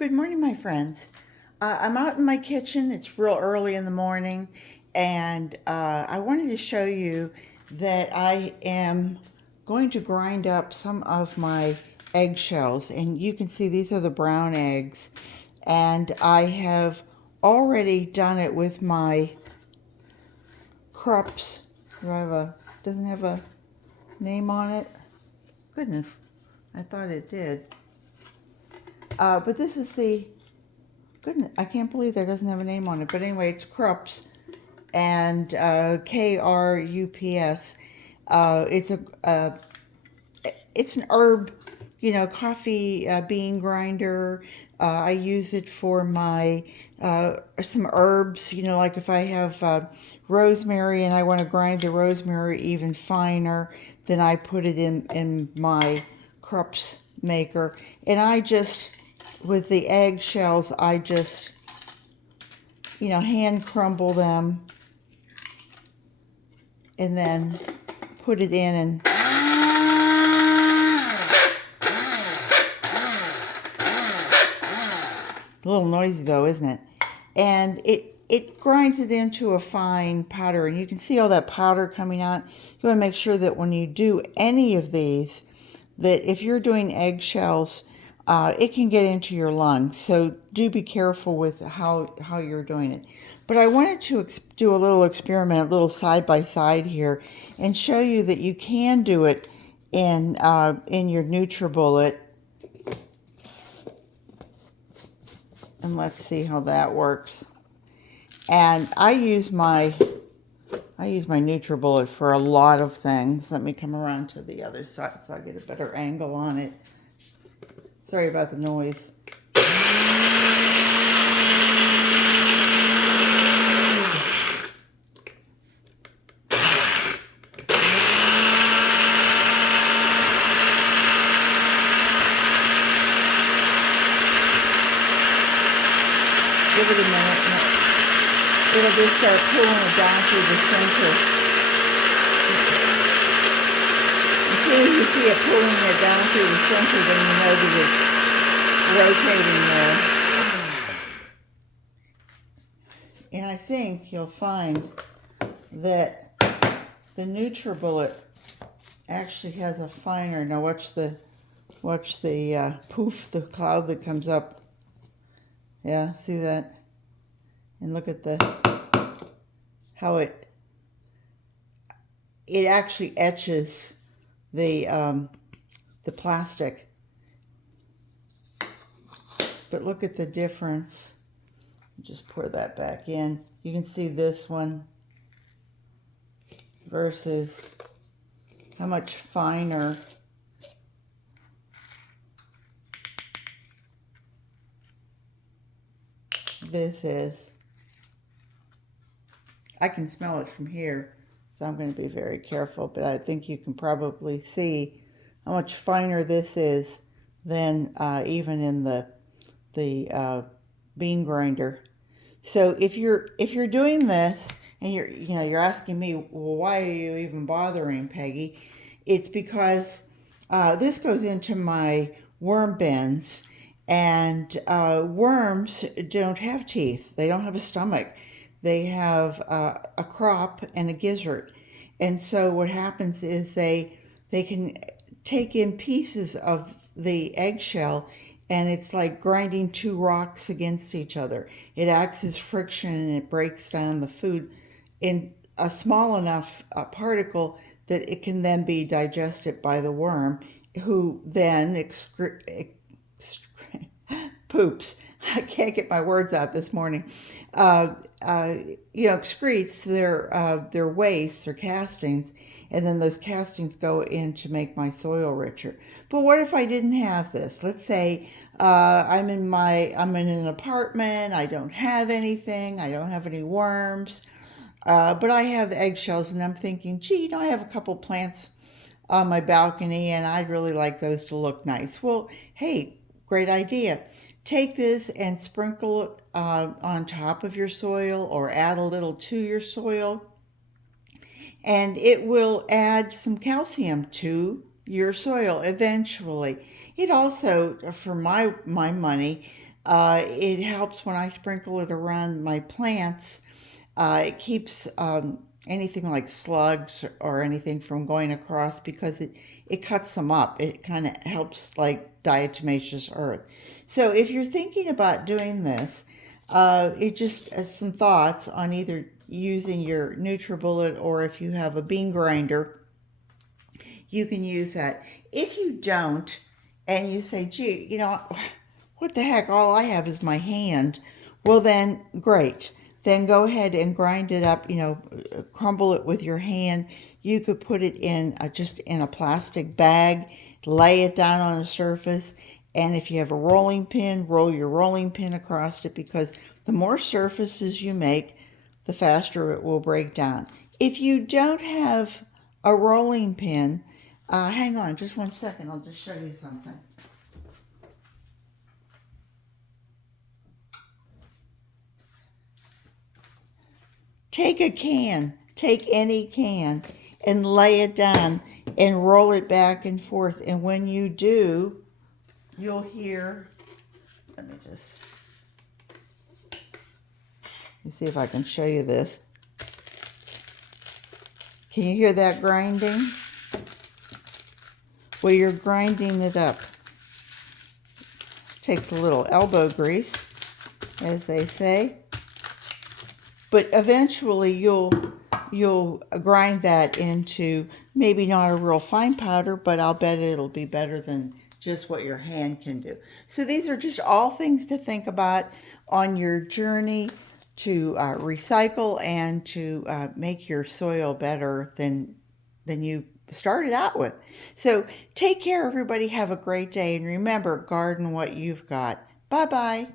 Good morning, my friends. I'm out in my kitchen. It's real early in the morning, and I wanted to show you that I am going to grind up some of my eggshells. And you can see these are the brown eggs, and I have already done it with my Krups. Doesn't have a name on it? Goodness, I thought it did. But this is the Goodness, I can't believe that doesn't have a name on it. But anyway, it's Krups, and Krups. It's an herb, coffee bean grinder. I use it for my some herbs. Like if I have rosemary and I want to grind the rosemary even finer, then I put it in my Krups maker, and I just with the eggshells, I just, hand crumble them and then put it in and a little noisy though, isn't it? And it grinds it into a fine powder, and you can see all that powder coming out. You want to make sure that when you do any of these, that if you're doing eggshells, it can get into your lungs. So do be careful with how you're doing it. But I wanted to do a little experiment, a little side by side here, and show you that you can do it in your NutriBullet. And let's see how that works. And I use my NutriBullet for a lot of things. Let me come around to the other side so I get a better angle on it. Sorry about the noise. Give it a minute. It'll just start pulling it down through the center. As soon as you see it pulling it down through the center, then you know that it's rotating there. And I think you'll find that the NutriBullet actually has a finer. Now watch the poof, the cloud that comes up. Yeah, see that? And look at how it actually etches the plastic. But look at the difference. Just pour that back in. You can see this one versus how much finer this is. I can smell it from here, so I'm going to be very careful, but I think you can probably see how much finer this is than even in the bean grinder. So if you're doing this and you're asking me, well, why are you even bothering, Peggy? It's because this goes into my worm bins, and worms don't have teeth. They don't have a stomach. They have a crop and a gizzard. And so what happens is they can take in pieces of the eggshell, and it's like grinding two rocks against each other. It acts as friction, and it breaks down the food in a small enough particle that it can then be digested by the worm, who then poops. I can't get my words out this morning. Excretes their waste, their castings, and then those castings go in to make my soil richer. But what if I didn't have this? Let's say I'm in an apartment. I don't have anything. I don't have any worms, but I have eggshells, and I'm thinking, gee, I have a couple plants on my balcony, and I'd really like those to look nice. Well, hey, great idea. Take this and sprinkle it on top of your soil, or add a little to your soil, and it will add some calcium to your soil eventually. It also, for my money, It helps when I sprinkle it around my plants. It keeps anything like slugs or anything from going across because it cuts them up. It kind of helps like diatomaceous earth. So if you're thinking about doing this, it just some thoughts on either using your NutriBullet, or if you have a bean grinder, you can use that. If you don't, and you say, gee, what the heck, all I have is my hand, well, then great. Then go ahead and grind it up, crumble it with your hand. You could put it in just in a plastic bag, lay it down on the surface, and if you have a rolling pin, roll your rolling pin across it, because the more surfaces you make, the faster it will break down. If you don't have a rolling pin, hang on just 1 second, I'll just show you something. Take a can, take any can, and lay it down and roll it back and forth. And when you do, you'll hear, let me see if I can show you this. Can you hear that grinding? Well, you're grinding it up. Takes a little elbow grease, as they say. But eventually you'll grind that into maybe not a real fine powder, but I'll bet it'll be better than just what your hand can do. So these are just all things to think about on your journey to recycle and to make your soil better than you started out with. So take care, everybody. Have a great day. And remember, garden what you've got. Bye-bye.